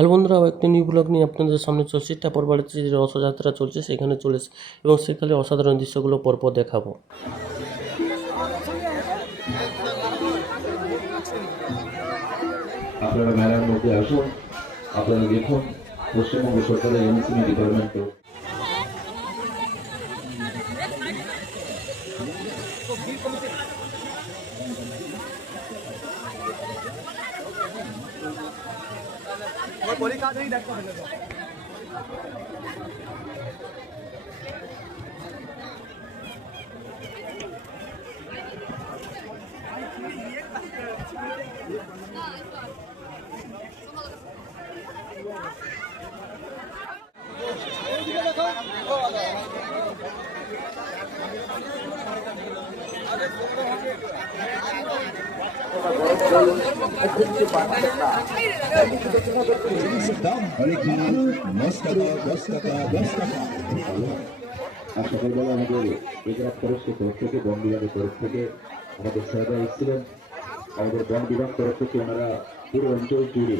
Hello বন্ধুরা, একটি new blog নিয়ে আপনাদের সামনে চলছে। টাপর বাড়িতে যে রথযাত্রা চলছে সেখানে চলেছে এবং সেখানে অসাধারণ দৃশ্যগুলো পরপর দেখাবো। আপনারা মেলার মধ্যে আসুন, আপনারা দেখুন পশ্চিমবঙ্গ সরকারের এমএসএমই ডিপার্টমেন্ট আর সকালবেলা আমাদের এজরাত ফরেস্টের তরফ থেকে, বন বিভাগের তরফ থেকে আমাদের সাহেবরা এসেছিলেন। আমাদের বন বিভাগ তরফ থেকে ওনারা পুরো অঞ্চল জুড়ে